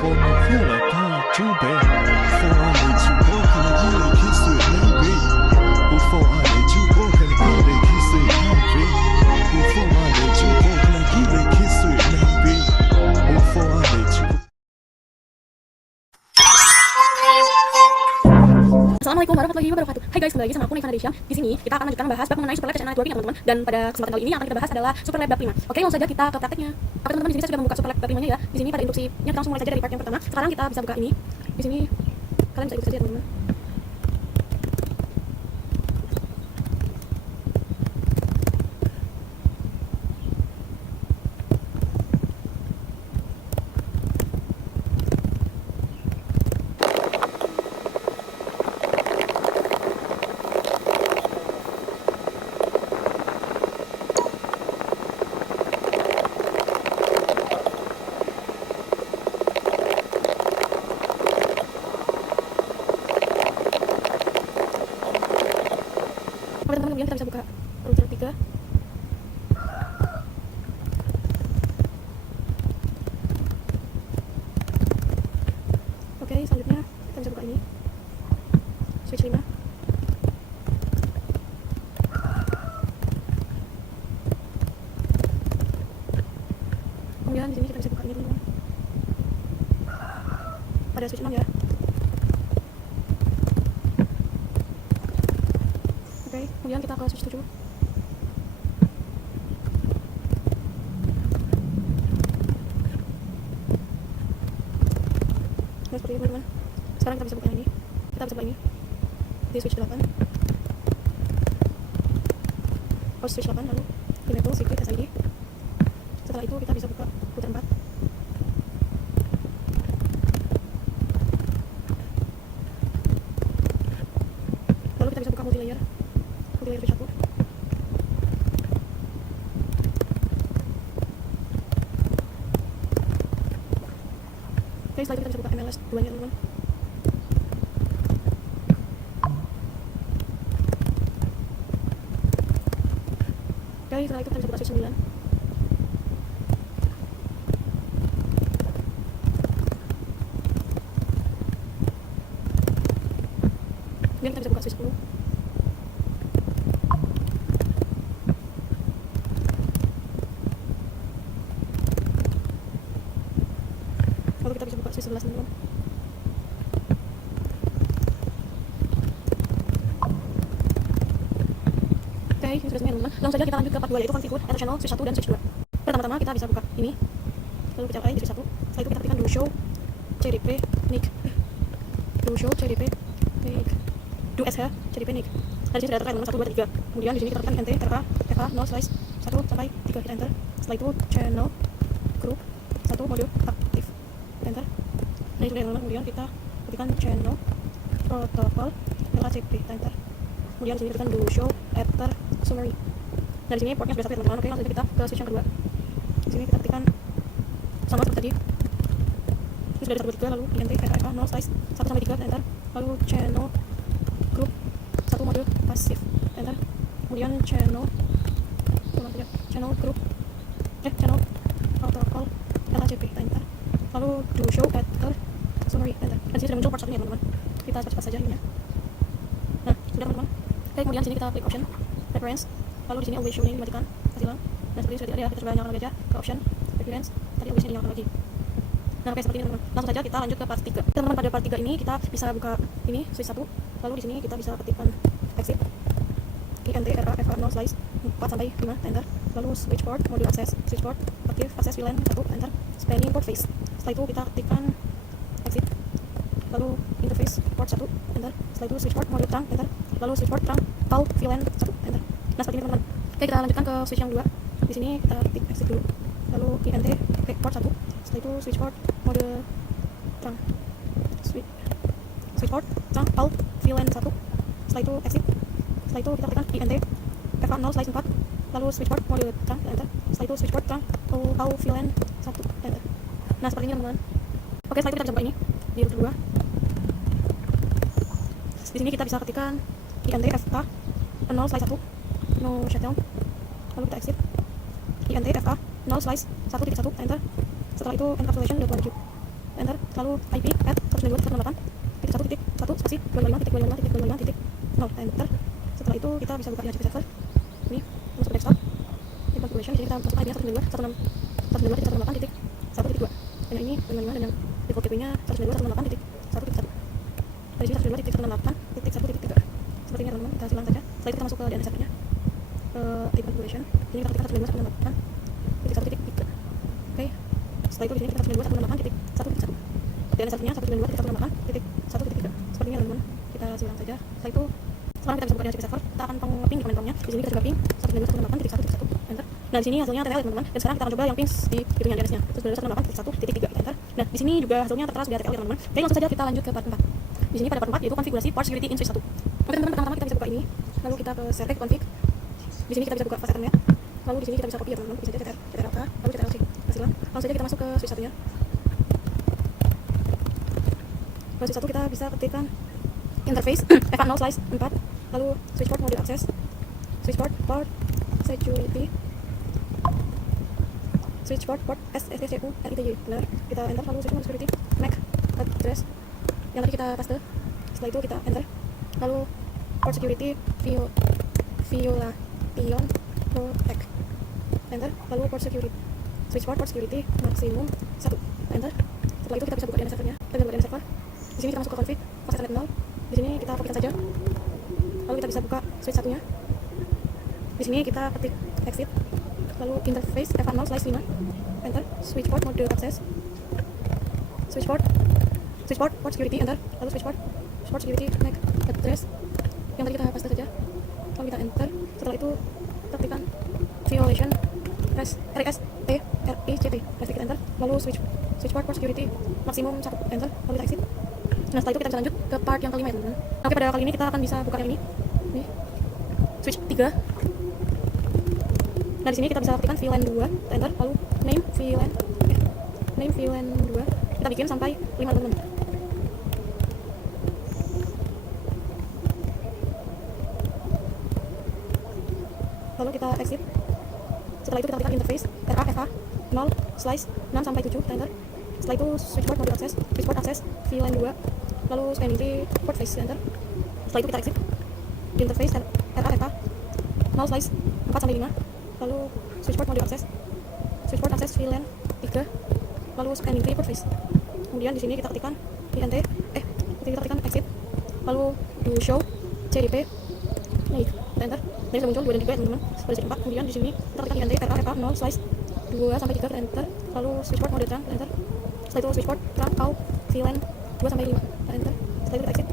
For me feel like going too bad. Before I let you go, can I get a kiss it, maybe? Before I let you go, can I get a kiss it, maybe? Before I let you go, can I get a kiss it, maybe? Before I let you go. Assalamualaikum warahmatullahi wabarakatuh. Hai guys, kembali lagi sama aku Naifa Nadesia. Di sini kita akan lanjutkan membahas bab mengenai Superlab Channel Networking ya teman-teman. Dan pada kesempatan kali ini yang akan kita bahas adalah Superlab bab 5. Oke, langsung saja kita ke prakteknya. Oke teman-teman, di sini saya sudah membuka Superlab bab 5-nya ya. Di sini pada instruksinya kita langsung mulai saja dari part yang pertama. Sekarang kita bisa buka ini. Di sini kalian bisa ikut saja teman-teman. Oke teman-teman, kemudian kita bisa buka router 3. Oke, selanjutnya kita bisa buka ini switch 5. Kemudian di sini kita bisa buka ini teman-teman. Pada switch 6 ya. Oke, kemudian kita ke switch 7. Nah, seperti ini teman-teman. Sekarang kita bisa buka yang ini. Kita bisa buka ini di switch 8. Post switch 8, lalu enable secret SID. Setelah itu kita bisa buka router 4. Lalu kita bisa buka multilayer switch 1. Oke, setelah itu kita bisa buka MLS 2 nya teman-teman. Oke, setelah itu kita bisa buka switch 9. Kemudian kita bisa buka switch 10. Lalu kita bisa buka switch 11 teman-teman. Oke, ini sudah semua teman-teman. Langsung saja kita lanjut ke part 2, yaitu configure enter channel switch 1 dan switch 2. Pertama-tama kita bisa buka ini. Lalu kita apply di switch 1. Setelah itu kita ketikkan do show CDP NIC. Do show CDP NIC. Do SH CDP NIC. Nah, di sini sudah terkait nomor 1, 2, 3. Kemudian di sini kita ketikkan NT RA FA 0 slice 1 sampai 3, kita enter. Setelah itu channel group 1 mode aktif. Enter. Nah, itu dia teman-teman. Kemudian kita ketikkan channel protocol LACP, kita enter. Kemudian di sini ketikkan do show after summary. Nah, di sini portnya sudah satu ya teman-teman. Oke, langsung kita ke switch yang kedua. Di sini kita ketikkan sama seperti tadi. Ini sudah ada 1, 2, 3, lalu INT RA 0 slice 1 sampai 3, kita enter. Lalu channel group 1 mode pasif, enter. Kemudian channel group channel protocol LACP, kita enter. Lalu do show after summary, enter. Dan sini sudah muncul part 1 nya teman-teman. Kita cepat-cepat saja ini ya. Nah, sudah teman-teman. Oke, kemudian sini kita klik option preference. Lalu di sini always show ini dimatikan, kasih hilang. Dan seperti ini sudah tidak ada ya, kita coba nyalakan lagi aja ke option preference. Tadi always nya dinyalakan lagi. Nah, oke, seperti ini teman-teman. Langsung saja kita lanjut ke part 3. Teman-teman, pada part 3 ini kita bisa buka ini switch 1. Lalu di sini kita bisa ketikkan exit INT RA FA 0 slice 4 sampai 5, enter. Lalu switch port mode access, switch port aktif access VLAN 1, enter. Spanning port face. Setelah itu kita ketikkan exit. Lalu interface port 1, enter. Setelah itu switch port mode terang, enter. Lalu switch port terang PAL VLAN 1, enter. Nah, seperti ini teman-teman. Oke, kita lanjutkan ke switch yang 2. Di sini kita ketik exit dulu. Lalu INT port 1. Setelah itu switch port mode terang. Switch port terang PAL VLAN 1. Setelah itu exit. Setelah itu kita ketikkan INT FA 0 slice 4. Lalu switch port mode terang, enter. Setelah itu switch port terang PAL VLAN 1, enter. Nah, seperti ini teman-teman. Oke, setelah itu kita bisa buka ini di router 2. Di sini kita bisa ketikkan INT FA 0 slice 1 no shutdown. Lalu kita exit INT FA 0 slice 1.1, enter. Setelah itu encapsulation 27. enter, lalu IP at 192.168.1.1 spasi 255.255.255.0 enter. Setelah itu kita bisa buka DHCP server. Ini masuk ke desktop. Di configuration sini kita masuk IP-nya 192.168.1.2. Dan yang ini 255 dan yang default gateway-nya 192.168.1.1. Dari sini 192.168.1.3. Seperti ini teman-teman, kita silang saja. Setelah itu kita masuk ke DNS servernya. Di configuration, di sini kita ketikkan 192.168.1.3. Oke. Setelah itu di sini kita 192.168.1.1. DNS servernya 192.168.1.3. Seperti ini teman-teman, kita silang saja. Setelah itu sekarang kita bisa buka DHCP server. Kita akan ping di komentarnya. Di sini kita juga ping 192.168.1.1 enter. Nah di sini hasilnya TTL teman-teman. Dan sekarang kita akan coba yang ping di hitungan DNS-nya 192.168.1.3 kita enter. Nah di sini juga hasilnya tertera sebagai TTL teman-teman. Oke, langsung saja kita lanjut ke part 4. Di sini pada part 4 yaitu konfigurasi port security in switch 1. Oke teman-teman, pertama-tama kita bisa buka ini. Lalu kita ke select config. Di sini kita bisa buka fast ethernet. Lalu di sini kita bisa copy ya teman-teman. Bisa saja CTRL A, lalu CTRL C. Silang. Langsung saja kita masuk ke switch 1-nya. Pada switch 1 kita bisa ketikkan interface F0 slice 4, lalu switch port mode access, switch port security, switch port SSCU RITY. Benar, kita enter, lalu switch mode security MAC address yang tadi kita paste. Setelah itu kita enter, lalu port security violation protect enter, lalu port security switch port security maksimum 1 enter. Setelah itu kita bisa buka DNS servernya. Kita bisa buka DNS server. Di sini kita masuk ke config fast ethernet 0. Di sini kita kopikan saja. Lalu kita bisa buka switch 1-nya. Di sini kita ketik exit, lalu interface F0 slice 5 enter, switch port mode access, switch port security enter, lalu switch port security MAC address yang tadi kita paste saja, lalu kita enter. Setelah itu ketikkan violation REST kita enter, lalu switch port security maksimum 1 enter, lalu kita exit. Nah setelah itu kita bisa lanjut ke part yang kelima ya teman-teman. Oke, pada kali ini kita akan bisa buka yang ini nih, switch 3. Nah di sini kita bisa ketikkan VLAN 2 kita enter, lalu name VLAN 2 kita bikin sampai 5 teman-teman. Lalu kita exit. Setelah itu kita ketikkan interface RA 0 slice 6 sampai 7 kita enter. Setelah itu switch port mode access, switch port access VLAN 2, lalu scanning port face enter. Setelah itu kita exit. Interface RA 0 slice 4 sampai 5, lalu switch port mode access, switch port access VLAN 3, lalu scanning port face. Kemudian di sini kita ketikkan INT kita ketikkan exit, lalu do show CDP nih kita enter. Ini sudah muncul 2 dan 3 ya teman-teman, pada sini 4. Kemudian di sini kita ketikkan INT RA 0 slice 2 sampai 3 kita enter, lalu switch port mode trunk kita enter. Setelah itu switch port trunk out VLAN 2 sampai 5 kita enter. Setelah itu kita exit.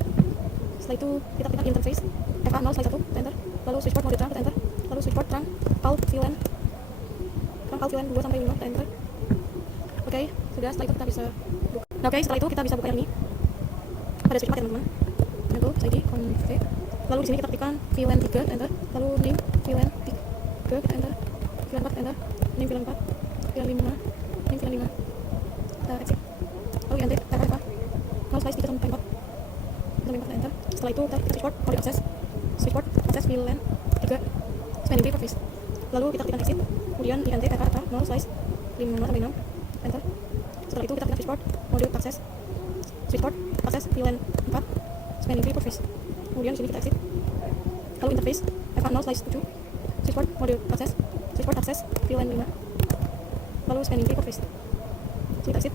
Setelah itu kita ketikkan interface FA 0 slice 1 kita enter, lalu switch port mode trunk kita enter, lalu switch port trunk out VLAN 2 sampai 5 kita enter. Oke, sudah. Setelah itu kita bisa buka. Nah, oke, setelah itu kita bisa buka yang ini pada switch 4 ya teman-teman. Itu ID config. Lalu di sini kita ketikkan VLAN 3 kita enter, lalu name VLAN 3 kita enter, VLAN 4 kita enter, name VLAN 4, VLAN 5, name VLAN 5 kita exit. Lalu INT RA 0 slice 3 sampai 4 kita enter. Setelah itu kita switch port mode access, switch port access VLAN 3 scanning port face. Lalu kita ketikkan exit. Kemudian INT RA 0 slice 5 sampai 6 enter. Setelah itu kita ketikkan switch port mode access, switch port access VLAN 4 scanning port face. Kemudian di sini kita exit. Lalu interface FA 0 slice 7, switch port mode access, switch port access VLAN 5, lalu scanning port face. Kita exit.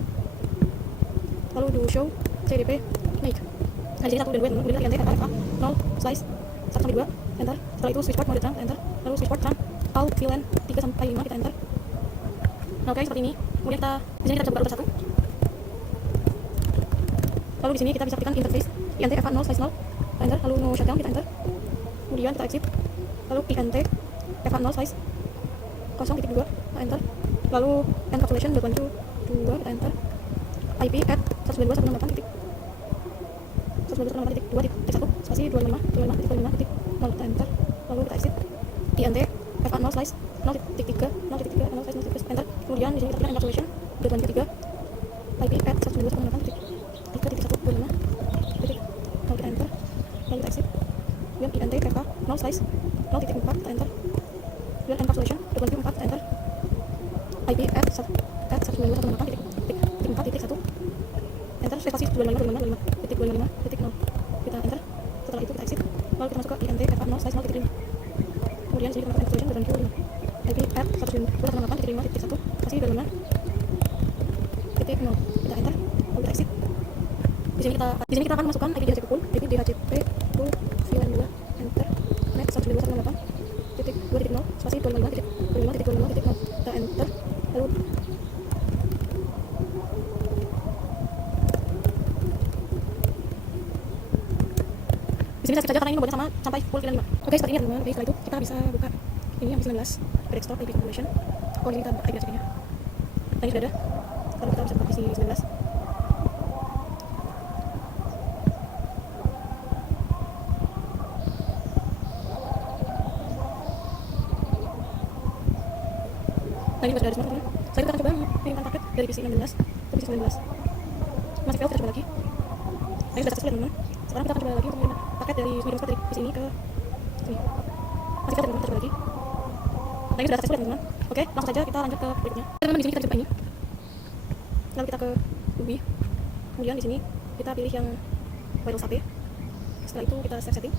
Lalu do show CDP make. Nah di sini 1 dan 2 teman-teman. Kemudian INT FA 0 slice 1 sampai 2 enter. Setelah itu switch port mode trunk enter, lalu switch port trunk out VLAN 3 sampai 5 kita enter. Nah oke, seperti ini. Kemudian kita di sini kita coba router 1. Lalu di sini kita bisa ketikkan interface INT FA 0 slice 0 kita enter, lalu no shutdown kita enter. Kemudian kita exit. Lalu INT FA 0 slice 0.2 kita enter, lalu encapsulation 2 kita enter, IP at 192.168.1.2.1 spasi 255.255.0 kita enter, lalu kita exit. INT FA 0 slice 0.3 enter. Kemudian di sini kita tekan encapsulation 2.3 IP at 192.168.3.125 kita enter, lalu kita exit. Kemudian INT FA 0 slice 0.4 kita enter, kemudian encapsulation 2.4 kita enter, IP at 192.168.4.1 spasi 255.255.0 kita enter. Setelah itu kita exit, lalu kita masuk ke INT FA0 size 0.5. Kemudian sini kita masuk installation dan Q5. IP add 128.5.1 spasi 255.0 kita enter, lalu kita exit. Di sini kita akan masukkan IP DHCP pool, IP DHCP pool VLAN 2 enter net 192.168.2.0 spasi 255.255.0 kita enter, lalu di sini skip saja karena ini membuatnya sama sampai full VLAN 5. Oke, seperti ini teman-teman. Oke, setelah itu kita bisa buka ini yang 19 desktop IP configuration. Oh, ini kita buka IP DHCP nya. Nah, ini sudah ada. Lalu kita bisa buka PC 19. Nah, ini sudah ada semua teman-teman. Setelah itu kita akan coba mengirimkan paket dari PC 16 ke PC 19. Masih fail, kita coba lagi. Nah, ini sudah successful teman-teman. Sekarang kita akan coba lagi untuk mengirimkan paket dari medium spot dari PC ini ke sini. Masih fail teman-teman, kita coba lagi. Nah, ini sudah successful teman-teman. Oke, langsung saja kita lanjut ke berikutnya. Teman-teman, di sini kita coba ini. Lalu kita ke UI. Kemudian di sini kita pilih yang wireless HP. Setelah itu kita save setting.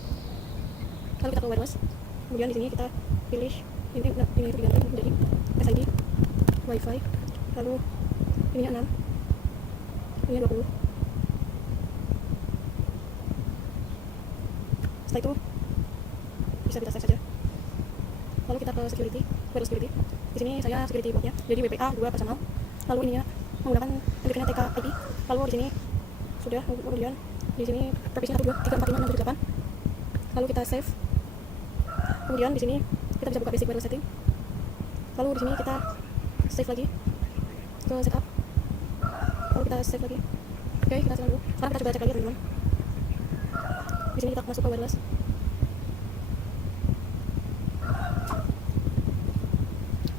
Lalu kita ke wireless. Kemudian di sini kita pilih ini itu diganti menjadi SID WiFi. Lalu ini 6. Ini 20. Setelah itu bisa kita save saja. Lalu kita ke security, wireless security. Di sini saya security botnya, jadi WPA 2 personal. Lalu ininya menggunakan encryption TK IP. Lalu di sini sudah, kemudian di sini permissionnya 1 2 3 4 5 6 7 8. Lalu kita save. Kemudian di sini kita bisa buka basic wireless setting. Lalu di sini kita save lagi ke setup. Lalu kita save lagi. Oke, kita save dulu. Sekarang kita coba cek lagi teman-teman. Di sini kita masuk ke wireless.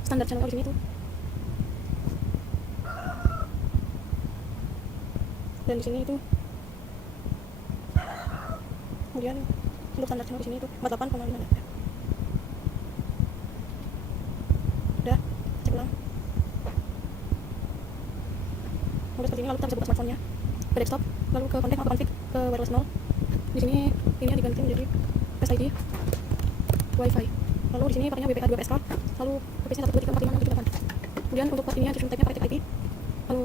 Standar channel di sini tuh. Dan di sini itu. Kemudian untuk standar channel di sini itu 48,5 ya. Udah, cek ulang. Lalu seperti ini, lalu kita bisa buka smartphone-nya ke desktop, lalu ke kontak atau config ke wireless 0. Di sini ini diganti menjadi SID WiFi. Lalu di sini pakainya WPA 2 PSK. Lalu VPC 1 2 3 4 5 6 7 8. Kemudian untuk port ininya encryption tag-nya pakai tag IP. Lalu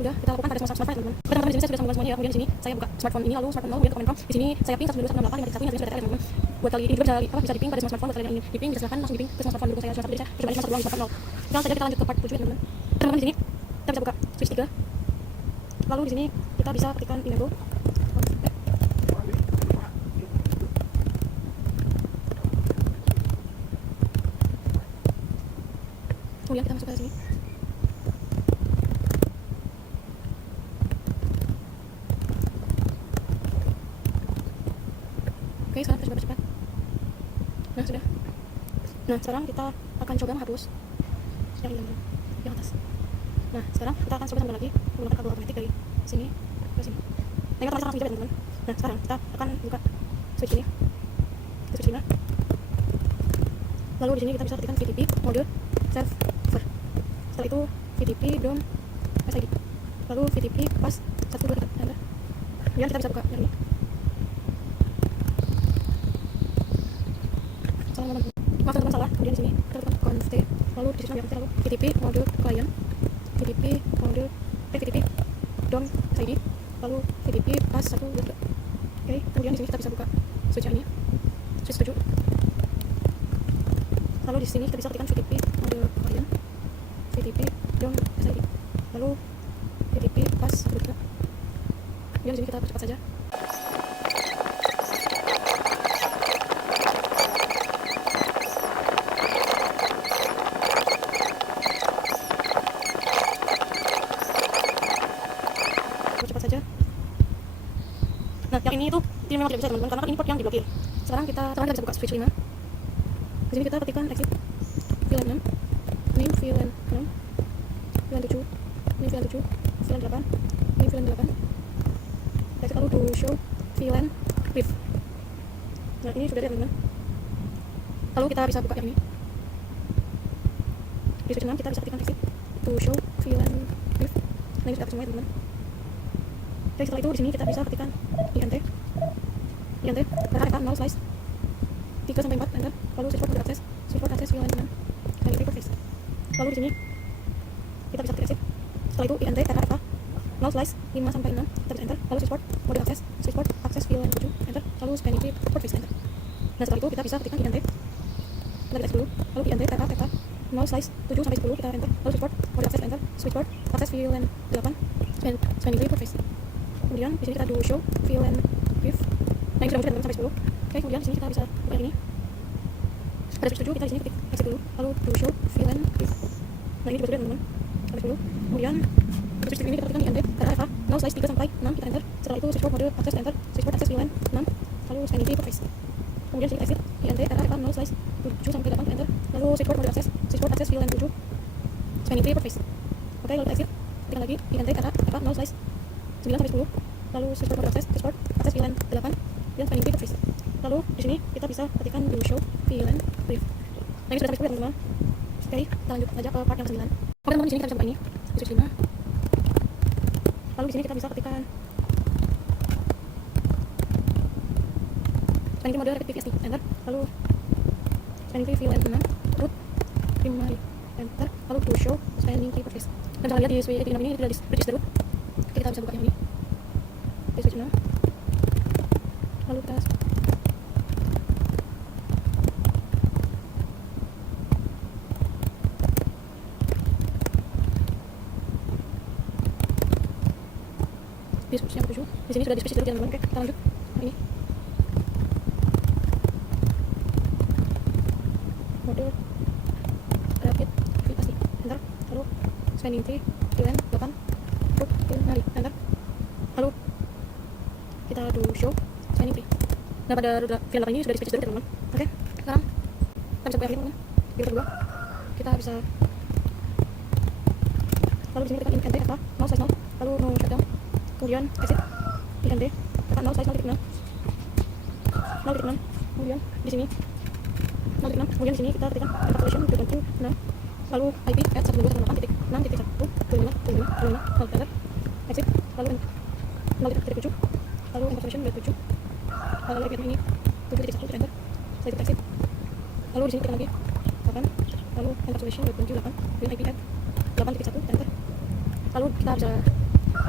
udah kita lakukan pada smartphone teman-teman. Teman-teman di sini saya sudah sambungkan semuanya ya. Kemudian di sini saya buka smartphone ini, lalu smartphone 0, kemudian ke command prompt. Di sini saya ping 192.168.5.1 yang sudah teman-teman. Buat kali ini juga bisa diping pada smartphone, buat kalian yang ingin diping bisa silakan langsung diping ke smartphone dulu saya cuma satu, jadi saya coba ini smartphone 0. Langsung saja kita lanjut ke part 7 ya teman-teman. Teman-teman di sini kita bisa buka switch 3. Lalu di sini kita bisa ketikkan enable. Kemudian kita masuk ke sini. Oke, sekarang kita coba cepat. Nah, sudah. Nah, sekarang kita akan coba menghapus yang ini, yang atas. Nah, sekarang kita akan coba sambung lagi menggunakan kabel otomatis dari sini ke sini. Nah, ini otomatis langsung dijawab teman-teman. Nah, sekarang kita akan buka switch ini. Switch 5. Lalu di sini kita bisa ketikkan VTP mode server. Setelah itu VTP DOM SID. Lalu VTP pas 1 2 3. Enter. Kemudian kita bisa buka yang ini. Maaf teman-teman, salah. Kemudian di sini kita tekan conft. Lalu di sini lalu VTP mode client, VTP mode VTP DOM SID, lalu VTP pas 1 2 3. Oke, kemudian di sini kita bisa buka switch ini. Switch 7. Lalu di sini kita bisa ketikkan VTP mode client, VTP DOM SID, lalu VTP pas 1 2 3. Kemudian di sini kita percepat saja. Nah, yang ini itu memang tidak bisa teman-teman karena ini port yang diblokir. Sekarang kita bisa buka switch 5. Di sini kita ketikkan exit VLAN 6, name VLAN 6, VLAN 7, ini VLAN 7, VLAN 8, ini VLAN 8. Exit lalu to show VLAN brief. Nah, ini sudah ada teman-teman. Lalu kita bisa buka yang ini. Di switch 6 kita bisa ketikkan exit to show VLAN brief. Nah, ini sudah semuanya teman-teman. Oke, setelah itu di sini kita bisa ketikkan INT RA 0 slice 3 sampai 4 enter, lalu switchboard mode akses VLAN 6 dan itu interface. Lalu di sini kita bisa ketik exit. Setelah itu INT RA 0 slice 5 sampai 6 kita bisa enter, lalu switchboard mode akses VLAN 7 enter, lalu span entry port face enter. Nah, setelah itu kita bisa ketikkan INT, kita exit dulu, lalu INT RA 0 slice 7 sampai 10 kita enter, lalu switchboard mode akses enter, switchboard akses VLAN 8 span entry port face. Kemudian di sini kita do show VLAN brief. Nah, ini sudah muncul sampai 10. Oke, kemudian di sini kita bisa buka ini. Pada switch 7 kita di sini ketik exit dulu, lalu do show VLAN brief. Nah, ini juga sudah teman-teman sampai 10. Kemudian pada switch ini kita ketikkan INT RA 0 slice 3 sampai 6 kita enter. Setelah itu switchboard mode akses enter, switchboard akses VLAN 6 lalu span entry port face. Kemudian di sini exit INT RA 0 slice 7 sampai 8 kita enter, lalu switchboard mode akses VLAN 7 span entry port face. Oke, lalu kita exit, ketikkan lagi INT RA 0 slice 9 sampai 10, lalu switchboard mode akses VLAN 8 dan span entry port face. Lalu di sini kita bisa ketikkan do show VLAN brief. Nah, ini sudah sampai 10 ya teman-teman. Oke, kita lanjut saja ke part yang ke-9. Oke teman-teman, di sini kita bisa buka ini di switch 5. Lalu di sini kita bisa ketikkan span entry mode repeat VST enter, lalu span entry VLAN 6 root primary enter, lalu do show span entry port face. Dan bisa lihat di switch 6 ini sudah di bridge the root. Oke, kita bisa buka yang ini di switch 6. Lalu kita di switch yang 7. Di sini sudah di switch dulu teman-teman. Oke, kita lanjut. Nah, ini mode rapid VST enter, lalu span entry VLAN 8 root primary enter, lalu kita do show span entry. Nah, pada VLAN 8 ini sudah di switch dulu teman-teman. Oke, sekarang kita bisa buka yang ini teman-teman. Di kedua kita bisa, lalu di sini tekan INT RA 0 slice 0 lalu no shutdown. Kemudian exit INT tekan 0 slice 0.6 kemudian di sini 0.6, kemudian di sini kita ketikkan encapsulation 2.6 lalu IP at 128.6.1.25.25 enter, exit, lalu 0.7 lalu encapsulation 2.7 lalu IP ini 7.1 enter, setelah itu exit, lalu di sini tekan lagi 8 lalu encapsulation 2.8 dengan IP at 8.1 enter. Lalu kita bisa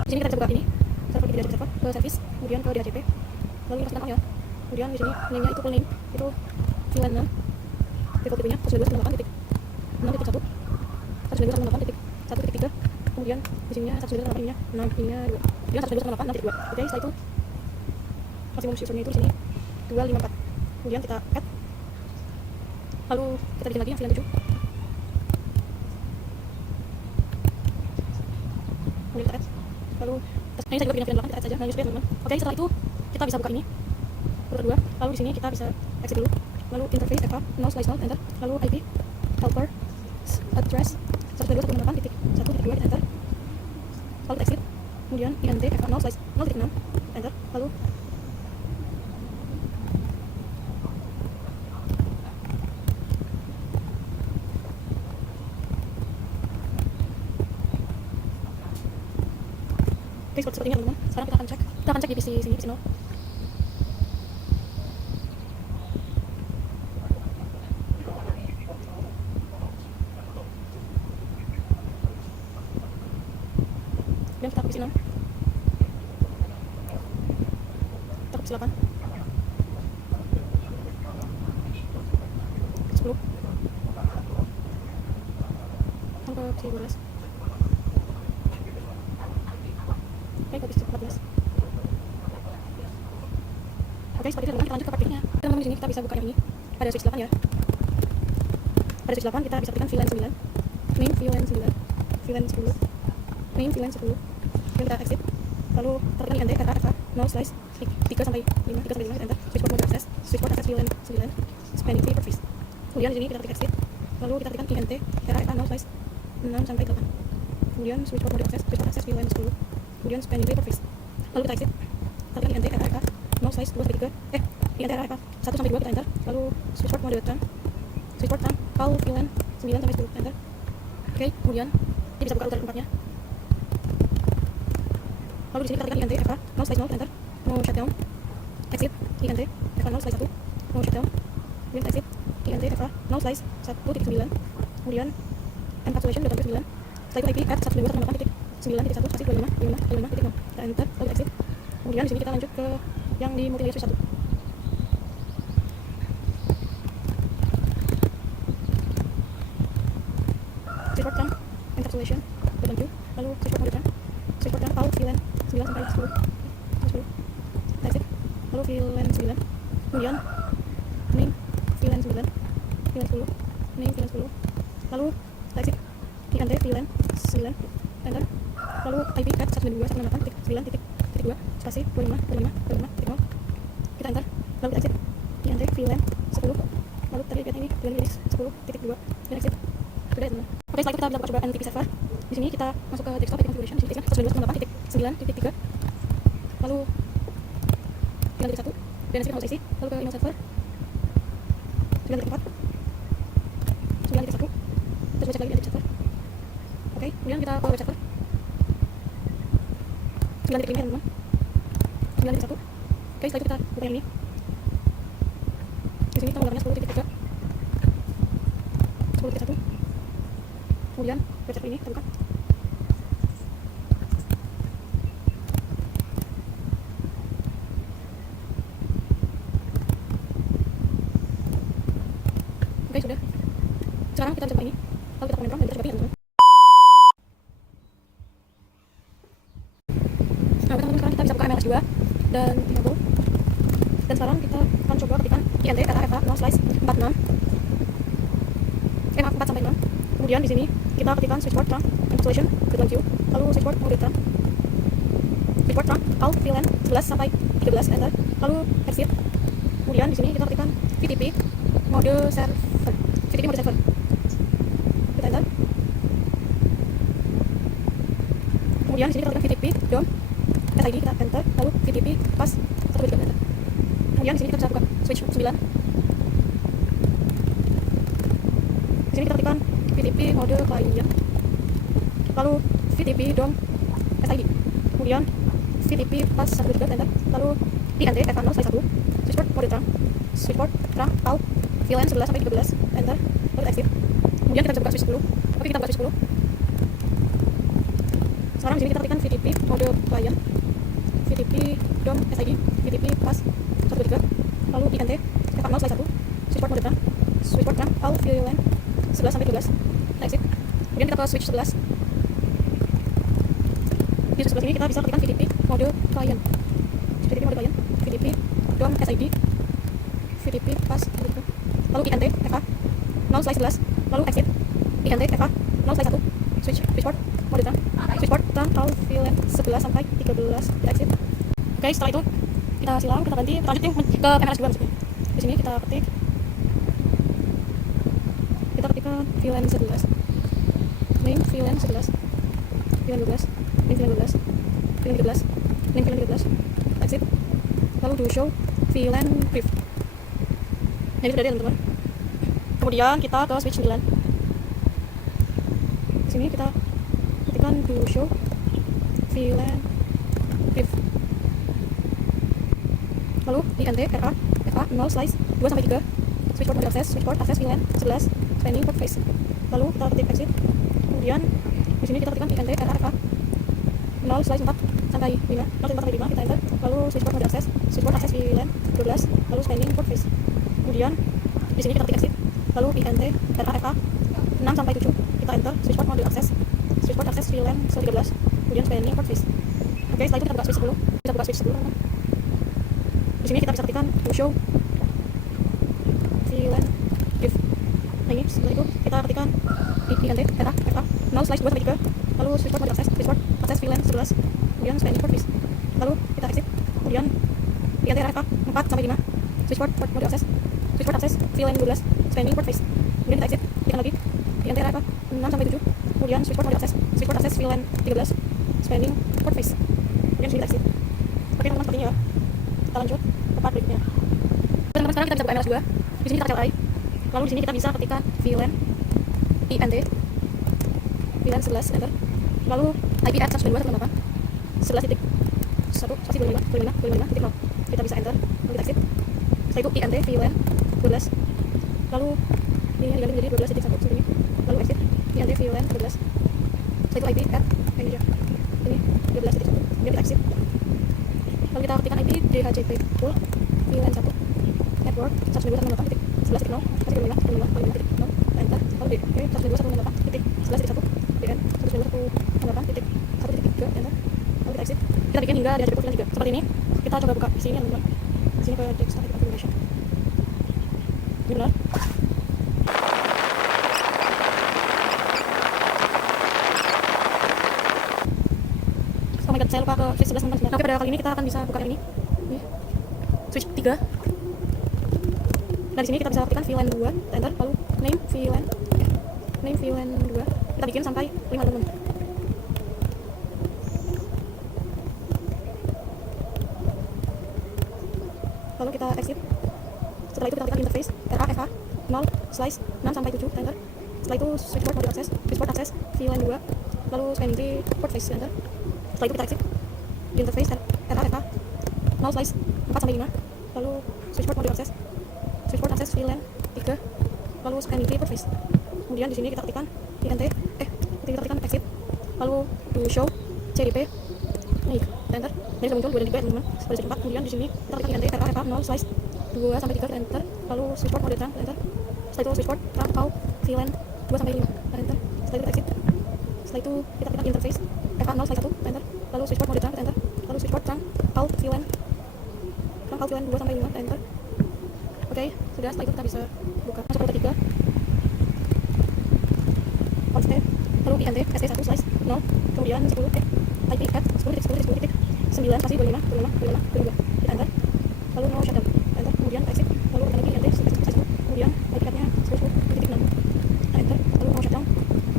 di sini kita bisa buka ini server di server ke service, kemudian ke DHCP, lalu ini pastikan on ya. Kemudian di sini name-nya itu full name itu VLAN 6, default tipe-nya 192.6.1 192.1.1.3, kemudian di sini 192.8 ininya 6 ininya 2, kemudian 192.8 6.2. Oke, setelah itu maksimum usernya itu di sini 254, kemudian kita add, lalu kita bikin lagi yang VLAN 7, kemudian kita add, lalu ini saya juga bikin VLAN 8, kita add saja, nah ini supaya teman-teman. Oke, setelah itu kita bisa buka ini urutan 2, lalu di sini kita bisa exit dulu, lalu interface FA 0 slice 0 enter, lalu IP helper address 192.168.1.2 enter, lalu exit, kemudian INT FA 0 slice 0.6 enter, lalu oke, seperti ini teman-teman. Sekarang kita akan cek di PC sini, PC 0. Dan kita ke PC 6, kita ke PC 8, 10, sampai PC 12. Oke, ke PC 14. Oke, seperti itu teman-teman, kita lanjut ke part berikutnya. Teman-teman, di sini kita bisa buka yang ini pada switch 8 ya. Pada switch 8 kita bisa tekan VLAN 9, main VLAN 9, VLAN 10, main VLAN 10. Kemudian kita exit, lalu kita tekan INT RA 0 slice 3 sampai 5 enter, switchboard mode akses VLAN 9 span entry port face. Kemudian di sini kita ketik exit, lalu kita tekan INT RA 0 slice 6 sampai 8. Kemudian switchboard mode akses VLAN 10, kemudian span entry port face. Lalu kita exit, kita tekan INT RA 0 slice 2 sampai 3, INT RA 1 sampai 2 kita enter, lalu switchboard mode call VLAN 9 sampai 10 enter. Oke, kemudian kita bisa buka router 4-nya. Lalu di sini kita ketikkan INT FH 0 slash 0 enter, mau shutdown, exit INT FH 0 slash 1, mau shutdown, kemudian exit INT FH 0 slash 1.9, kemudian encapsulation 29, setelah itu IP at 121.9.1 spasi 25.5.5.0, kita enter, lalu exit, kemudian di sini kita lanjut ke yang di multi layer switch 1. Switchboard RAM encapsulation 7, lalu switchboard mode RAM, switchboard RAM out VLAN 9 sampai 10, exit, lalu VLAN 9, kemudian name VLAN 9, VLAN 10, name VLAN 10, lalu exit INT VLAN 9, enter, lalu IP at 192.168.9.2 spasi 25.5.5.0, kita enter, lalu kita exit INT VLAN 10, lalu tadi lihat ini VLAN list 10.2 dan exit. Sudah teman. Oke, setelah itu kita bisa buka coba NTP server. Di sini kita masuk ke desktop configuration, di sini kan 192.168.9.3, lalu tinggal titik 1 dan sini harus isi, lalu ke email server 9.4 9.1, terus cek lagi NTP server. Oke, kemudian kita ke web server 9.5 ya teman-teman, 9.1. Oke, setelah itu kita buka yang ini. Di sini kita menggunakannya 10.3 10.1, kemudian web server ini kita buka. Oke, sudah. Sekarang kita bisa buka ini, lalu kita komen dan kita coba ya teman-teman. Nah, teman-teman, sekarang kita bisa buka MLS juga dan enable. Dan sekarang kita akan coba ketikkan INT FH 0 slash 46, 4 sampai 6. Kemudian di sini kita ketikkan switchboard RAM encapsulation Q, lalu switchboard mode RAM, switchboard RAM alt VLAN 11 sampai 13, enter, lalu exit. Kemudian di sini kita ketikkan VTP mode server, VTP mode server, kita enter. Kemudian di sini kita ketikkan VTP dom SID, kita enter, lalu VTP pas 1 enter. Kemudian di sini kita bisa buka switch 9. Di sini kita ketikkan VTP mode client, lalu VTP dom SID, kemudian VTP pas 1 enter, lalu INT FH 0 slash 1, switchboard mode RAM, switchboard RAM alt VLAN 11 sampai 13, enter, lalu exit. Kemudian kita bisa buka switch 10. Oke, kita buka switch 10. Sekarang di sini kita ketikkan VTP mode client, VTP dom SID, VTP pas 1 lalu INT FH 0 slash 1, switchboard mode RAM, switchboard RAM alt VLAN 11 sampai 12, exit. Kemudian kita ke switch 11. Di switch 11 ini kita bisa ketikkan VTP mode client, VTP mode client, VTP dom SID, VTP pas, lalu INT FH 0 slash 11, lalu exit, INT FH 0 slash 1, switchboard mode RAM, switchboard RAM alt VLAN 11 sampai 13, exit. Oke, setelah itu kita silang, kita ganti, lanjut ke MLS juga maksudnya. Di sini kita ketikkan VLAN 11, name VLAN 11, VLAN 12, name VLAN 12, VLAN 13, name VLAN 13, exit, lalu do show VLAN brief. Nah, ini sudah ada teman-teman. Kemudian kita ke switch 9. Di sini kita ketikkan do show VLAN brief, lalu INT FH 0 slash 2 sampai 3, switchboard mode access VLAN 11, spanning port face, lalu kita ketik exit. Kemudian di sini kita ketikkan INT FH 0 slash 4 sampai 5, 0 sampai 5, kita enter, lalu switchboard mode access VLAN 12, lalu spanning port face. Kemudian di sini kita ketik exit, lalu INT FH 6 sampai 7, kita enter, switchboard mode access VLAN 13, kemudian spanning port face. Oke, setelah itu kita buka switch 10. Kita buka switch 10 teman-teman. Di sini kita bisa ketikkan to show VLAN brief. Nah, ini setelah itu kita ketikkan INT FH 0 slash 2 sampai 3, lalu switchboard mode access VLAN 11, kemudian spanning port face, lalu kita exit. Kemudian INT FH 4 sampai 5, switchboard mode access VLAN 12, spanning port face, kemudian kita exit. Tekan lagi INT FH 6 sampai 7, kemudian switchboard access VLAN 13, spanning port face, kemudian kita exit. Oke teman-teman, sepertinya ya. Kita lanjut ke part berikutnya. Teman-teman, sekarang kita bisa buka MLS juga. Di sini kita CLI, lalu di sini kita bisa ketikkan VLAN INT VLAN 11 enter, lalu IP at 192.168 11 titik 1 spasi 25 titik 0. Kita bisa enter, lalu kita exit. Setelah itu int VLAN 12, lalu ini diganti menjadi 12 titik 1 seperti ini, lalu exit int VLAN 12. Setelah itu IP add ini dia, ini 12 titik 1, kemudian kita exit. Lalu kita ketikkan IP DHCP pool VLAN 1 network 192.168.11.0 spasi 25 titik 0, enter. Lalu DE 192.168.11.1 DN 192.168.1.3 enter. Lalu kita exit. Kita bikin hingga DHCP pool VLAN 3 seperti ini. Kita coba buka di sini teman-teman. Di sini ke desktop configuration. Ini benar. Oh my god, saya lupa ke switch 11 teman-teman. Oke, pada kali ini kita akan bisa buka yang ini. Switch 3. Dari sini kita bisa ketikkan VLAN 2, enter, lalu name VLAN 2. Kita bikin sampai 5 teman-teman. Lalu kita exit. Setelah itu kita ketikkan interface RA 0 slice 6 sampai 7, enter. Setelah itu switchboard mode access VLAN 2, lalu scanning di port face, enter. Setelah itu kita exit di interface RA 0 slice 4 sampai 5, lalu switchboard mode access VLAN 3, lalu scanning di port face. Kemudian di sini kita ketikkan kita ketikkan exit, lalu do show CDP nih, enter. Jadi sudah muncul 2 dan 3 teman-teman pada segi 4. Kemudian di sini kita ketikkan int RA 0 slice 2 sampai 3, enter. Lalu switchboard mode trunk, enter. Setelah itu switchboard trunk out VLAN 2 sampai 5, enter. Setelah itu kita exit. Setelah itu kita ketikkan interface RA 0 slice 1, enter. Lalu switchboard mode trunk, enter. Lalu switchboard trunk out VLAN 2 sampai 5, enter. Oke, sudah. Setelah itu kita bisa buka masuk ke 3 on state, lalu int SE1 slice 0, kemudian 10 IP add 10.10.10.9 spasi 25 kita enter. Lalu no shutdown, enter. Kemudian exit, lalu kita lagi int slice 1, kemudian IP add nya 10.10.6, enter. Lalu no shutdown.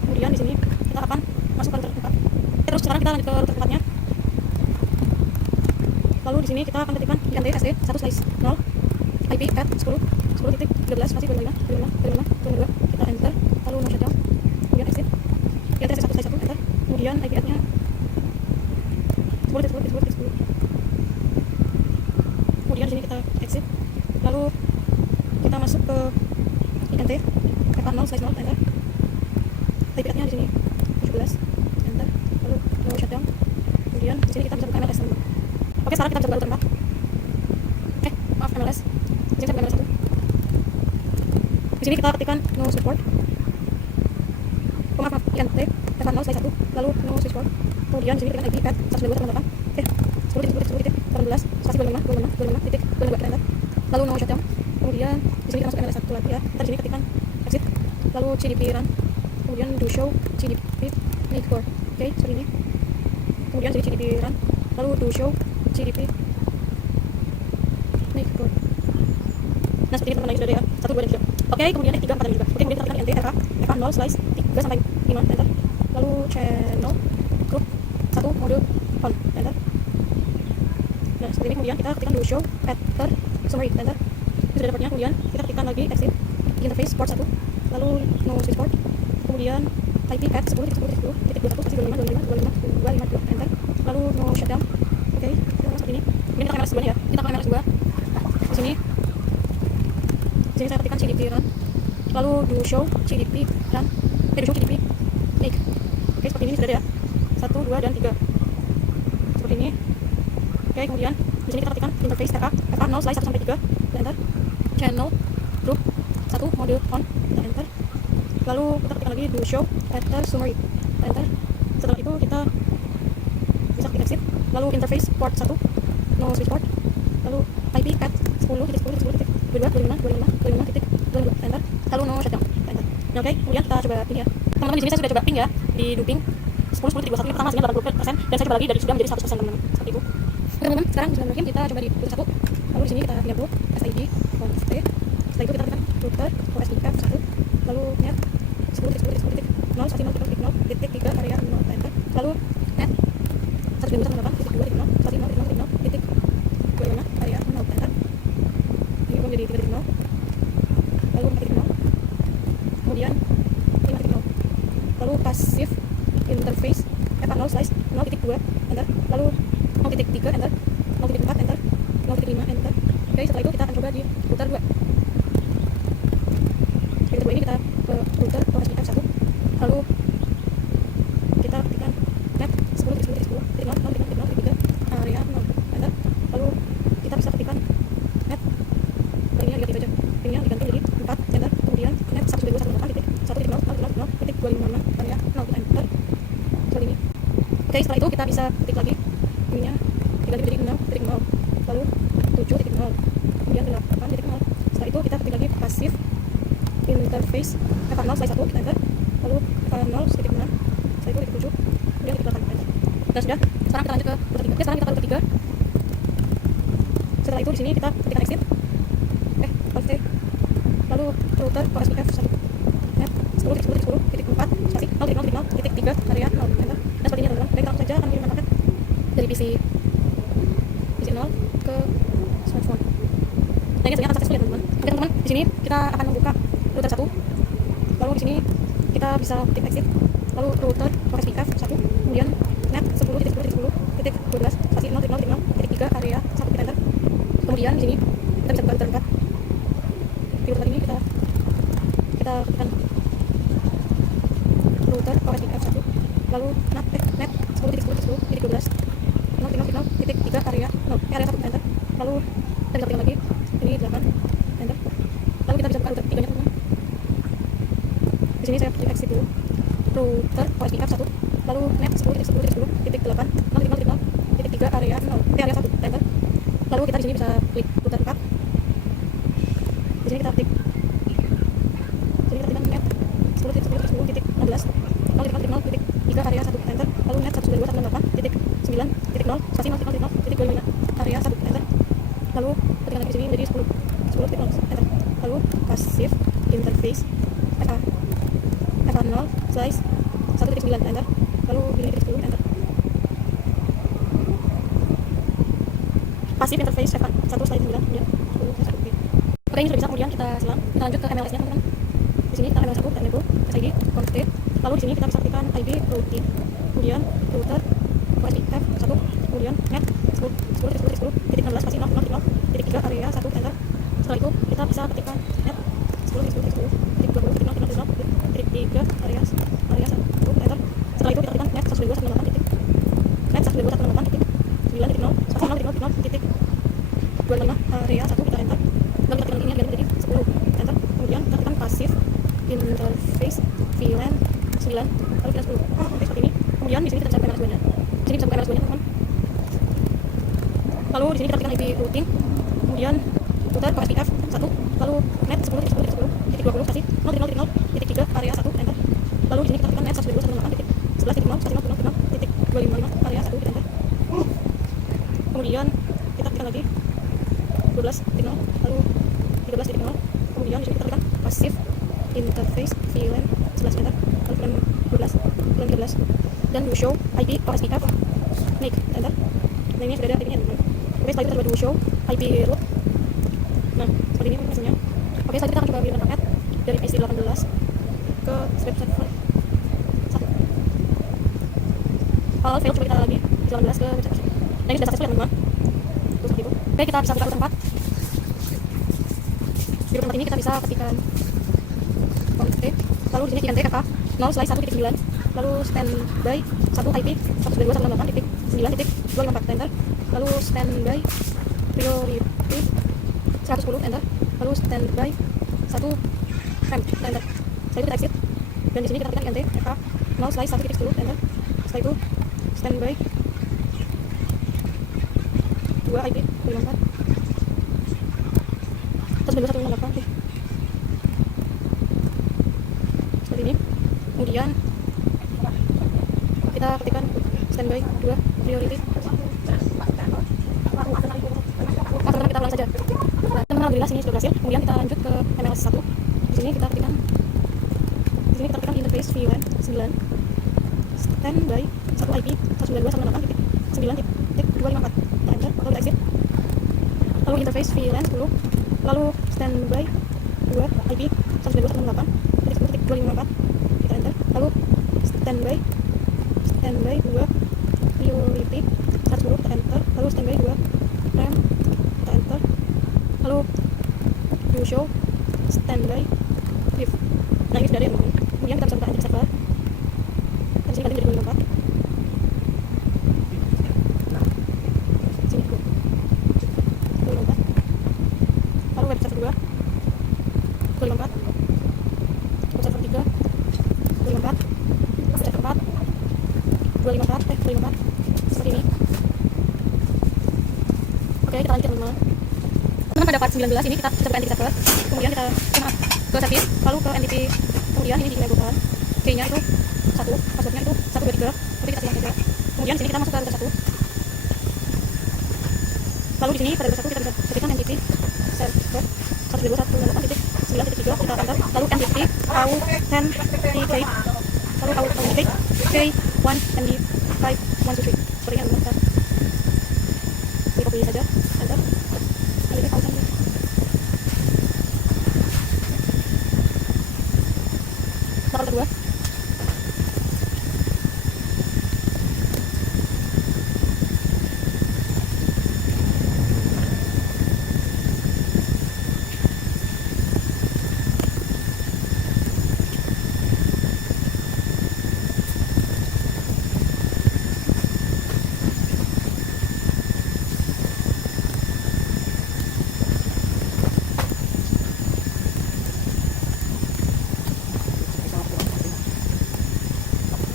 Kemudian di sini kita akan masuk ke router 4. Terus sekarang kita lanjut ke router 4-nya. Lalu di sini kita akan ketikkan int SE1 slice 0 IP add 10.13 spasi 25 kita enter. Lalu no shutdown, kemudian exit int SE1 slice 1, enter. Kemudian IP add nya 10. Kemudian di sini kita exit, lalu kita masuk ke int RA0 slice 0, enter. IP add nya di sini 17, enter. Lalu no shutdown. Kemudian di sini kita bisa buka MLS teman-teman. Oke, sekarang kita bisa buka router 4. Maaf, MLS. Di sini kita buka MLS 1. Di sini kita ketikkan no support. Maaf, int RA0 slice 1, lalu no switchboard. Kemudian di sini ketikkan IP add 10.10.18 spasi 25 titik 22 kita enter. Lalu no shutdown. Kemudian di sini kita masuk MLS 1 lagi ya. Kita di sini ketikkan exit, lalu CDP run, kemudian do show CDP make core. Oke, seperti ini. Kemudian di CDP run, lalu do show CDP make core. Nah, seperti ini teman-teman, sudah ada ya. 1, 2, dan 3. Oke, kemudian 3, 4, dan 5. Oke, kemudian kita ketikkan int RA 0 slice 3 sampai 5, enter. Lalu channel group 1 mode on, enter. Nah, seperti ini. Kemudian kita ketikkan do show enter summary, enter. Ini sudah dapatnya. Kemudian kita ketikkan lagi exit interface port 1, lalu no switchboard. Kemudian IP add 10.10.10.21 spasi 25 enter. Lalu no shutdown. Oke, kita masuk ini. Kemudian kita MLS 2 ya. Kita ke MLS 2. Di sini saya ketikkan CDP run, lalu do show CDP run, do show CDP make. Oke, seperti ini sudah ada ya. 1, 2, dan 3. Seperti ini. Oke, kemudian di sini kita ketikkan interface RA 0 slice 1 sampai 3, kita enter. Channel group 1 mode on, kita enter. Lalu kita ketikkan lagi do show enter summary, kita enter. Setelah itu kita bisa klik exit, lalu interface port 1 no switchboard, lalu IP add 10.10.10.22 titik 22, enter. Lalu no shutdown, enter. Nah, oke, kemudian kita coba ping ya. Teman-teman, di sini saya sudah coba ping ya di duping 10.10.21. Ini pertama hasilnya 80%, dan saya coba lagi dari sudah menjadi 100% teman-teman. Seperti itu. Oke teman-teman, sekarang bismillahirrahmanirrahim, kita coba di router 1. Lalu di sini kita pindah dulu SID conf. Setelah itu kita tekan router OSIF 1, lalu net 10.10.10.0 spasi 0.0.0.3 area 0, enter. Lalu net 192.168.2.0 spasi 0.0.0.25 area 0, enter. Ini pun jadi 3.0, lalu 4.0, kemudian 5.0. Lalu passive interface RA0 slice 0.2, enter. Lalu 0.3, enter. Oke, setelah itu kita akan coba di router 2. Di router 2 ini kita ke router OSPF 1, lalu kita ketikkan net 10.10.10.0.0.0.3 area 0 enter, lalu kita bisa ketikkan net ini yang diganti aja, ini yang diganti jadi 4 enter, kemudian net 192.168.1.0.0.256 area 0 kita enter seperti ini. Oke, setelah itu kita bisa ketik lagi ininya diganti menjadi 6.0, lalu 7.0, kemudian 8.0. Setelah itu kita ketik lagi passive interface F0/1 kita enter, lalu F0.6, setelah itu titik 7, kemudian titik 8 enter. Dan sudah, sekarang kita lanjut ke router 3. Oke, sekarang kita ke router 3. Setelah itu di sini kita ketikkan exit alt T, lalu router OSPF 1 net 10.10.10.4 spasi 0.0.0.3 area 0 enter. Dan seperti ini teman-teman. Baik, langsung saja akan mengirimkan paket dari PC 0 ke smartphone. Nah, ini hasilnya akan successful ya teman-teman. Oke teman-teman, di sini kita akan membuka router 1. Lalu di sini kita bisa ketik exit, lalu router OSPF 1, kemudian net 10.10.10.12 spasi 0.0.0.3 area 1 kita enter. Kemudian di sini kita bisa buka router 4. Di router ini kita ketikkan router OSPF 1, lalu net 10.10.10.12 0.0.0.3 area 0 area 1 enter. Lalu kita bisa ketikkan lagi ini 8 enter. Lalu kita bisa buka router 3 nya teman-teman. Di sini saya ketik exit dulu router OSPF 1, lalu net 10.10.10.8 0.0.0.3 area 0 area 1 enter. Lalu kita di sini bisa klik router 4. Di sini kita ketik net 10.10.10.16 0.0.0.3 area 1 enter. Lalu net 192.168.9.0 spasi 0.0.0.25 area 1 enter. Lalu ketikkan lagi di sini menjadi 10.0 enter. Lalu passive interface F0/1.9 enter. Lalu ini titik 10 enter. Passive interface F1/9 ya. Oke, ini sudah bisa. Kemudian kita silang. Kita lanjut ke MLS nya teman-teman. Di sini kita MLS 1 dan enable SID config. Lalu di sini kita bisa ketikkan IP routing, kemudian router OSPF 1, kemudian net 10.10.10.16 spasi 0.0.0.3 area 1 enter. Setelah itu kita bisa ketikkan net 10.10.10.20.0.0.3 area 1 enter. Setelah itu kita ketikkan net 192.168.9.0 spasi 0.0.0.25 area 1 kita enter. Lalu kita ketikkan ini yang jadi 10 enter. Kemudian kita ketikkan passive interface VLAN 9 lalu VLAN 10. Oke, seperti ini. Kemudian di sini kita bisa buka MLS 2 nya. Di sini bisa buka MLS 2 nya teman-teman. Lalu di sini kita ketikkan IP routing, kemudian router OSPF 1, lalu net 10.10.10.20 spasi 0.0.0.3 area 1 enter. Lalu di sini kita ketikkan net 192.168.11.0 spasi 0.0.0.25 area 1 kita enter. Kemudian kita ketikkan lagi 12.0 lalu 13.0. Kemudian di sini kita ketikkan passive interface VLAN 11 enter, lalu VLAN 12, VLAN 13, dan do show IP OSPF make enter. Nah, ini sudah ada IP-nya teman-teman. Oke, setelah itu kita coba do show IP root. Nah, seperti ini hasilnya. Oke, setelah itu kita akan coba mengirimkan paket dari PC 18 ke web server 1. Kalau fail, coba kita lagi PC 18 ke web server 1. Nah, ini sudah successful ya teman-teman. Terus seperti itu. Oke, kita bisa buka router 4. Di router 4 ini kita bisa ketikkan config, lalu di sini ketikkan TFA 0/1.9, lalu standby 1 IP 192.168.9.254 enter. Lalu standby priority 110 enter. Lalu standby 1 frame enter. Setelah itu kita exit. Dan di sini kita ketikkan INT FA 0/1.10 enter. Setelah itu standby 2 IP 254 192.168. Seperti ini. Kemudian kita ketikkan standby 2 priority. Teman-teman, kita ulang saja. Nah, teman-teman, alhamdulillah sini sudah berhasil. Kemudian kita lanjut ke MLS 1. Di sini kita ketikkan interface VLAN 9 standby 1 IP 192.168.9.254 enter. Lalu kita exit. Lalu interface VLAN 10, lalu standby 2 IP 192.168.9.254 kita enter. Lalu standby 2 priority 110 kita enter. Lalu standby 2 RAM kita enter. lalu do show standby if. Nah ini sudah ada ya teman-teman. Kemudian kita bisa buka NTP server. Di sini ganti menjadi 2024. Sini 2024. Lalu web server 2 2024. Web server 3 2024. Web server 4 2024 seperti ini. Oke, kita lanjut teman-teman. Teman pada part 19 ini kita buka NTP server, kemudian kita ke service, lalu ke NTP, kemudian ini di-enablekan key-nya itu 1, passwordnya itu 123, tapi kita silang saja. Kemudian sini kita masuk ke router 1. Lalu di sini pada router 1 kita bisa ketikkan NTP server 121.168.9.3 kita enter, lalu NTP authenticate, lalu authenticate K1 ND5 1 2 3 seperti yang kita copy saja, enter. NTP authenticate. Router 2.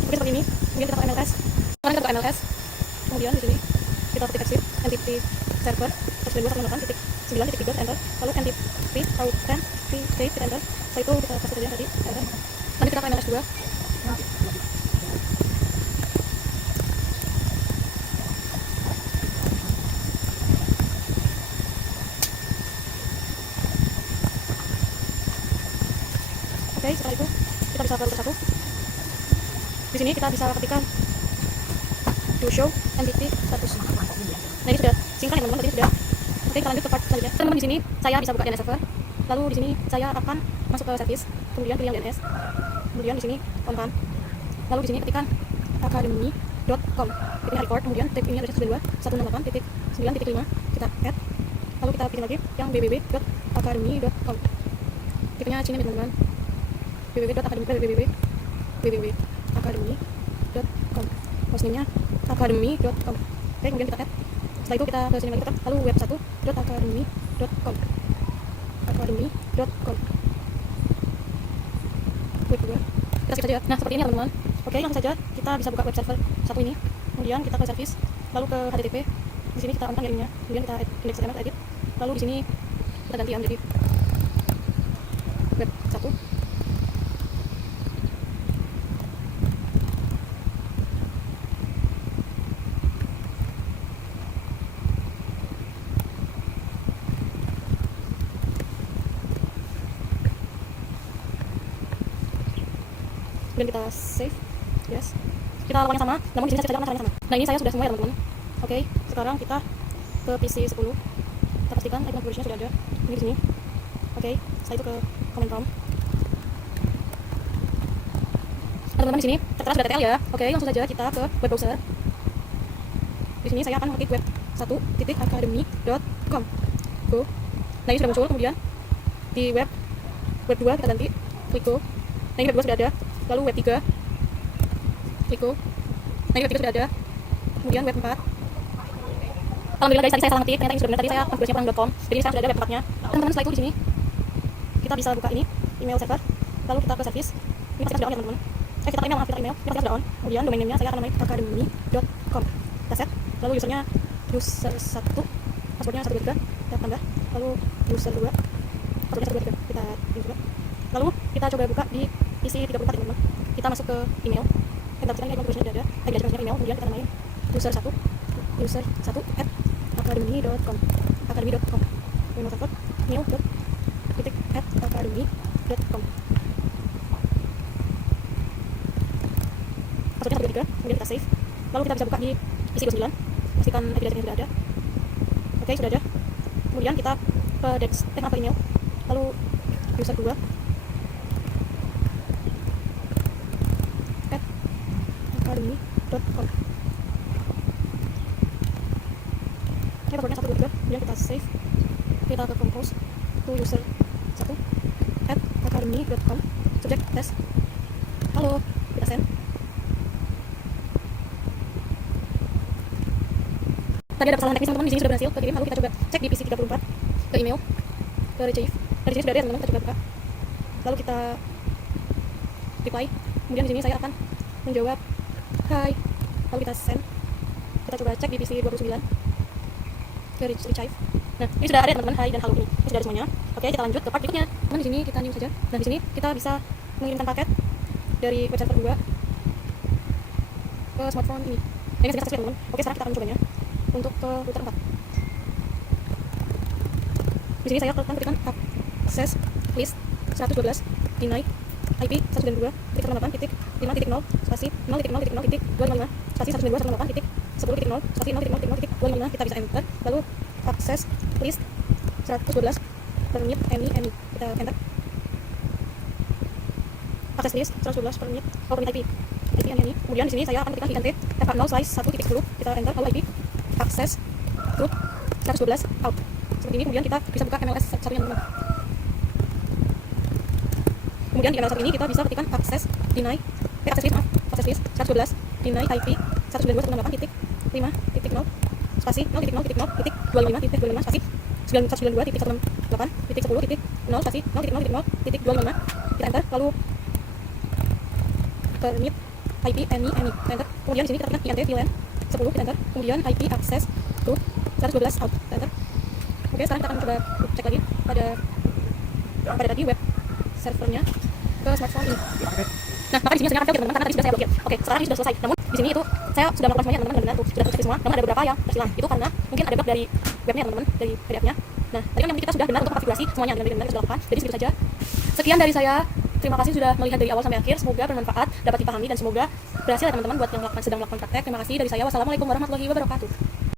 Oke, seperti ini. Kemudian kita ke MLS. Sekarang kita ke MLS. Kemudian di sini kita ketik exit NTP server 122.168.9.3 enter. Lalu NTP authenticate kita enter. Setelah itu kita paste saja tadi enter. Lanjut kita ke MLS 2. Oke, setelah itu kita bisa ke router 1. Di sini kita bisa ketikkan do show NTP status. Nah ini sudah sinkron ya teman-teman, tadi sudah. Oke, kita lanjut ke part selanjutnya. Teman-teman, di sini saya bisa buka DNS server. Lalu di sini saya akan masuk ke service, kemudian pilih yang DNS. Kemudian di sini on-cam. Lalu di sini ketikkan academy.com. Ketikkan record, kemudian tag ini address 92.168.9.5 kita add. Lalu kita pilih lagi yang www.academy.com. Tipenya Cina ya teman-teman. www.academy.com. Hostname-nya academy.com. Oke, kemudian kita add. Setelah itu kita ke sini lagi tetap. Lalu web1.academy.com. academy.com. Web 2. Kita skip saja. Nah, seperti ini teman-teman. Oke, langsung saja kita bisa buka web server 1 ini. Kemudian kita ke service, lalu ke HTTP. Di sini kita on linknya. Kemudian kita index HTML edit. Lalu di sini kita ganti ya menjadi web 1. Kemudian kita save, yes. Kita lakukan yang sama, namun di sini saya caranya sama. Nah ini saya sudah semua ya teman-teman. Oke, sekarang kita ke PC 10. Kita pastikan icon configuration sudah ada. Ini di sini. Oke, setelah itu ke command prompt. Nah, teman-teman di sini tertera sudah TTL ya. Oke, langsung saja kita ke web browser. Di sini saya akan mengetik web 1.academy.com. Go. Nah ini sudah muncul. Kemudian di web 2 kita ganti, klik go. Nah ini web 2 sudah ada. Lalu web 3, klik go. Nah ini web 3 sudah ada. Kemudian web 4. Alhamdulillah guys, tadi saya salah ngetik, ternyata ini sudah benar. Tadi saya konfigurasinya kurang .com. Jadi sekarang sudah ada web 4-nya. Teman-teman, setelah itu di sini kita bisa buka ini email server. Lalu kita ke service. Ini pasti sudah on ya teman-teman. Kita email, maaf, kita email. Ini pasti sudah on. Kemudian domain name-nya saya akan namai academy.com. Kita set. Lalu usernya user 1, passwordnya 123. Kita tambah. Lalu user 2, passwordnya 123. Kita ini juga. Lalu kita coba buka di PC 34 ya teman-teman. Kita masuk ke email. Kita pastikan email configuration sudah ada. Kita address email, kemudian kita namai user 1 at academy.com. academy.com. Email server mail.academy.com. Passwordnya 123, kemudian kita save. Lalu kita bisa buka di PC 29. Pastikan IP address-nya sudah ada. Oke, sudah ada. Kemudian kita ke atau email. Lalu user 2 at academy.com. Ini passwordnya 123, kemudian kita save. kita ke compose to user 1 at academy.com subject test. Halo, kita send. Tadi ada kesalahan teknis teman-teman, di sini sudah berhasil kekirim. Lalu kita coba cek di PC 34 ke email, ke retrieve. Dari sini sudah ada ya teman-teman, kita coba buka. Lalu kita reply. Kemudian di sini saya akan menjawab hai. Lalu kita send. Kita coba cek di PC 29 ke retrieve. Nah, ini sudah ada teman-teman, hai dan halo ini. Ini sudah ada semuanya. Oke, kita lanjut ke part berikutnya. Teman, di sini kita new saja. Nah, di sini kita bisa mengirimkan paket dari web server 2 ke smartphone ini. Nah, ini sudah teman-teman. Oke, sekarang kita akan mencobanya untuk ke router 4. Di sini saya akan ketikkan access list 112 deny IP 192.168.5.0 spasi 0.0.0.255 spasi 192.168.10.0 spasi 0.0.0.255. Kita bisa enter. Lalu access list 112 permit any kita enter. Access list 112 permit IP any. Kemudian di sini saya akan ketikkan int f0/1.10 kita enter. Lalu IP access group 112 out seperti ini. Kemudian kita bisa buka MLS satunya teman-teman. Kemudian di MLS satu ini kita bisa ketikkan access list 112 deny IP 192.168.5.0 spasi 0.0.0.255 spasi 192.168.10.0 spasi 0.0.0.255 kita enter. Lalu permit IP any kita enter. Kemudian di sini kita ketikkan int VLAN 10 kita enter. Kemudian IP access group 112 out kita enter. Oke, sekarang kita akan coba cek lagi pada tadi web servernya ke smartphone ini. Nah, maka di sini sebenarnya teman-teman karena tadi sudah saya blokir. Oke, sekarang ini sudah selesai. Namun di sini itu saya sudah melakukan semuanya teman-teman, benar tuh sudah tercek semua. Namun ada beberapa yang tersilang. Itu karena mungkin ada bug dari webnya teman-teman, dari PDF-nya. Nah, tadi kan yang kita sudah benar untuk konfigurasi semuanya dengan benar kita sudah lakukan. Jadi segitu saja. Sekian dari saya. Terima kasih sudah melihat dari awal sampai akhir. Semoga bermanfaat, dapat dipahami dan semoga berhasil ya teman-teman buat yang sedang melakukan praktek. Terima kasih dari saya. Wassalamualaikum warahmatullahi wabarakatuh.